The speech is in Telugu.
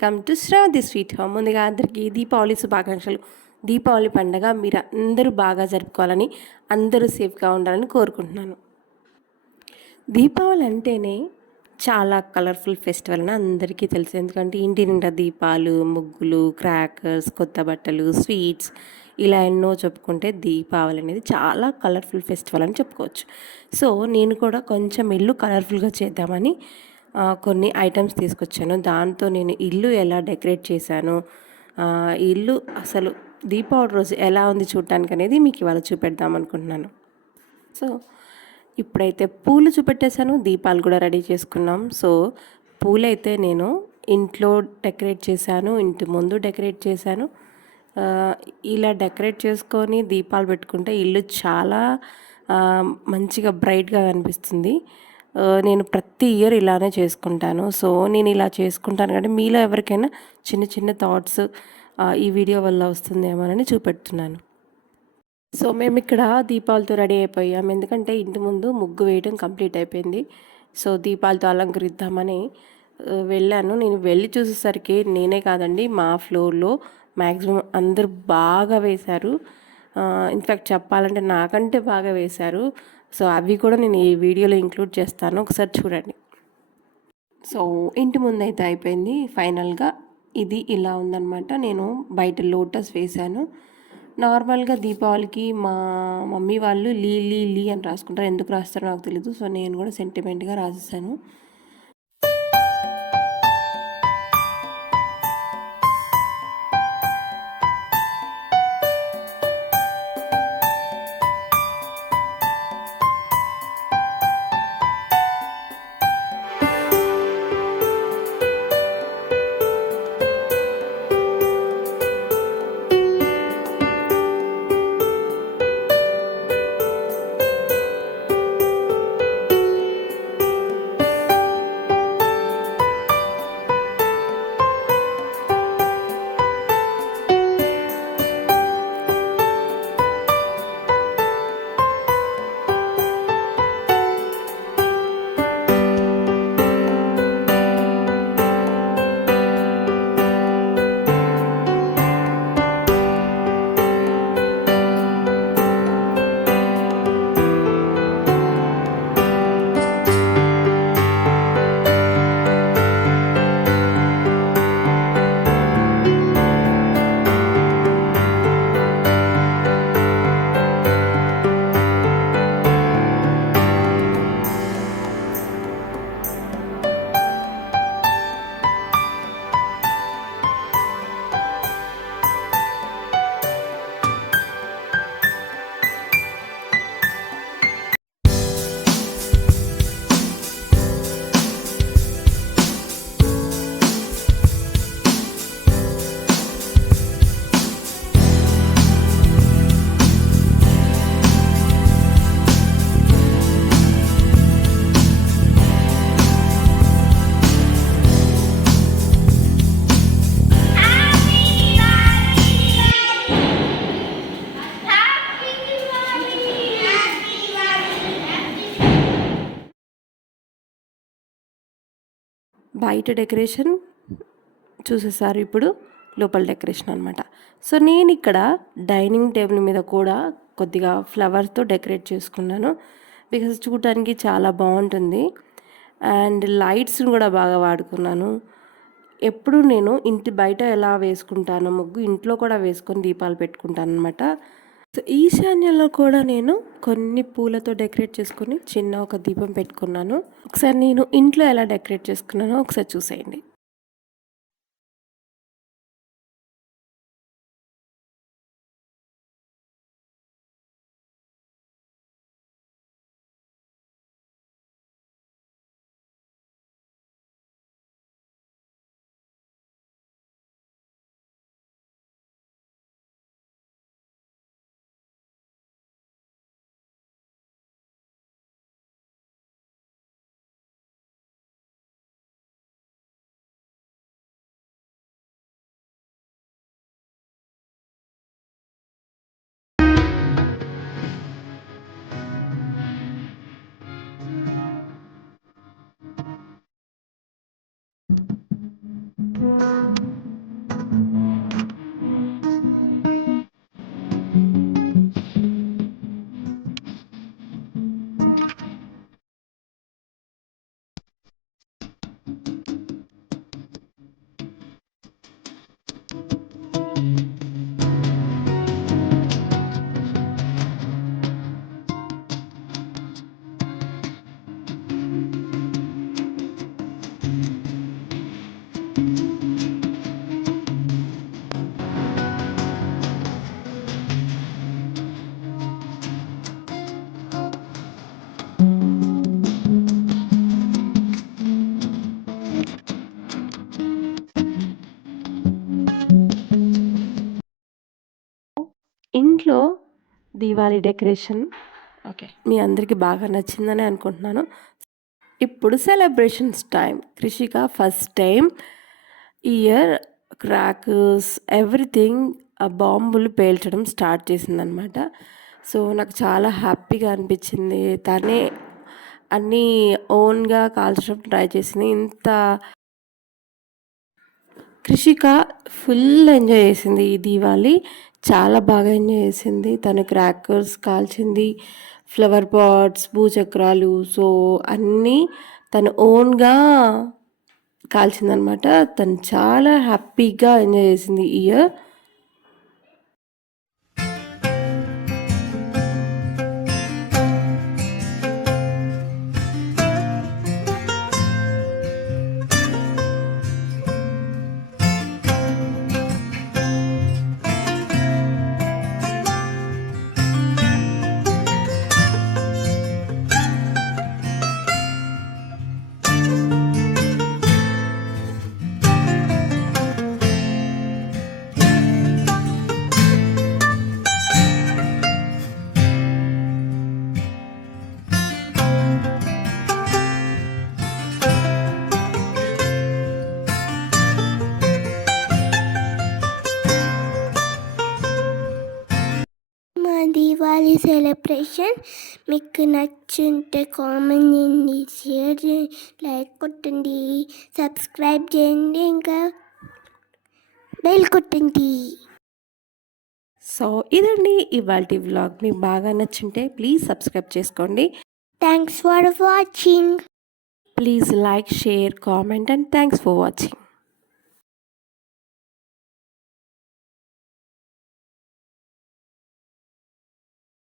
Welcome to Shravathi sweet home. ముందుగా అందరికీ దీపావళి శుభాకాంక్షలు. దీపావళి పండుగ మీరు అందరూ బాగా జరుపుకోవాలని, అందరూ సేఫ్గా ఉండాలని కోరుకుంటున్నాను. దీపావళి అంటేనే చాలా కలర్ఫుల్ ఫెస్టివల్ అని అందరికీ తెలుసు. ఎందుకంటే ఇంటి నిండా దీపాలు, ముగ్గులు, క్రాకర్స్, కొత్త బట్టలు, స్వీట్స్ ఇలా ఎన్నో చెప్పుకుంటే దీపావళి అనేది చాలా కలర్ఫుల్ ఫెస్టివల్ అని చెప్పుకోవచ్చు. సో నేను కూడా కొంచెం ఇల్లు కలర్ఫుల్గా చేద్దామని కొన్ని ఐటమ్స్ తీసుకొచ్చాను. దాంతో నేను ఇల్లు ఎలా డెకరేట్ చేశాను, ఇల్లు అసలు దీపావళి రోజు ఎలా ఉంది చూడటానికి అనేది మీకు ఇవాళ చూపెడదాం అనుకుంటున్నాను. సో ఇప్పుడైతే పూలు చూపెట్టేశాను, దీపాలు కూడా రెడీ చేసుకున్నాం. సో పూలైతే నేను ఇంట్లో డెకరేట్ చేశాను, ఇంటి ముందు డెకరేట్ చేశాను. ఇలా డెకరేట్ చేసుకొని దీపాలు పెట్టుకుంటే ఇల్లు చాలా మంచిగా బ్రైట్గా కనిపిస్తుంది. నేను ప్రతి ఇయర్ ఇలానే చేసుకుంటాను. సో నేను ఇలా చేసుకుంటాను కాబట్టి మీలో ఎవరికైనా చిన్న చిన్న థాట్స్ ఈ వీడియో వల్ల వస్తుందేమోనని చూపెడుతున్నాను. సో మేము ఇక్కడ దీపాలతో రెడీ అయిపోయాం. ఎందుకంటే ఇంటి ముందు ముగ్గు వేయడం కంప్లీట్ అయిపోయింది. సో దీపాలతో అలంకరిద్దామని వెళ్ళాను. నేను వెళ్ళి చూసేసరికి నేనే కాదండి, మా ఫ్లోర్లో మ్యాక్సిమం అందరూ బాగా వేశారు. ఇన్ఫ్యాక్ట్ చెప్పాలంటే నాకంటే బాగా వేశారు. సో అవి కూడా నేను ఈ వీడియోలో ఇంక్లూడ్ చేస్తాను, ఒకసారి చూడండి. సో ఇంటి ముందు అయితే అయిపోయింది. ఫైనల్గా ఇది ఇలా ఉందన్నమాట. నేను బయట లోటస్ వేశాను. నార్మల్గా దీపావళికి మా మమ్మీ వాళ్ళు లీ లీ లీ అని రాసుకుంటారు. ఎందుకు రాస్తారో నాకు తెలీదు. సో నేను కూడా సెంటిమెంట్గా రాసేసాను. బయట డెకరేషన్ చూసేసారు, ఇప్పుడు లోపల డెకరేషన్ అనమాట. సో నేను ఇక్కడ డైనింగ్ టేబుల్ మీద కూడా కొద్దిగా ఫ్లవర్స్తో డెకరేట్ చేసుకున్నాను. బికాస్ చూడటానికి చాలా బాగుంటుంది. అండ్ లైట్స్ని కూడా బాగా వాడుకున్నాను. ఎప్పుడు నేను ఇంటి బయట ఎలా వేసుకుంటానో ముగ్గు ఇంట్లో కూడా వేసుకొని దీపాలు పెట్టుకుంటాను అనమాట. సో ఈశాన్యంలో కూడా నేను కొన్ని పూలతో డెకరేట్ చేసుకొని చిన్న ఒక దీపం పెట్టుకున్నాను. ఒకసారి నేను ఇంట్లో ఎలా డెకరేట్ చేసుకున్నానో ఒకసారి చూసేయండి. ఇంట్లో దీవాళీ డెకరేషన్ ఓకే. మీ అందరికీ బాగా నచ్చిందని అనుకుంటున్నాను. ఇప్పుడు celebrations time. Krishika first time year crackers everything బాంబులు పేల్చడం స్టార్ట్ చేసిందనమాట. సో నాకు చాలా హ్యాపీగా అనిపించింది. తనే అన్నీ ఓన్గా కాల్చడం ట్రై చేసింది. కృషిక ఫుల్ ఎంజాయ్ చేసింది ఈ దీవాళి. చాలా బాగా ఎంజాయ్ చేసింది. తను క్రాకర్స్ కాల్చింది, ఫ్లవర్ పాట్స్, భూచక్రాలు, సో అన్నీ తను ఓన్గా కాల్చిందనమాట. తను చాలా హ్యాపీగా ఎంజాయ్ చేసింది ఈ ఇయర్. మా దీవాళీ సెలబ్రేషన్ మీకు నచ్చుంటే కామెంట్ చేయండి, షేర్ చేయండి, లైక్ కొట్టండి, సబ్స్క్రైబ్ చేయండి, ఇంకా బెల్ కొట్టండి. సో ఇదండి ఇవాల్టి వ్లాగ్. మీకు బాగా నచ్చుంటే ప్లీజ్ సబ్స్క్రైబ్ చేసుకోండి. Thanks for watching. Please like, share, comment and thanks for watching.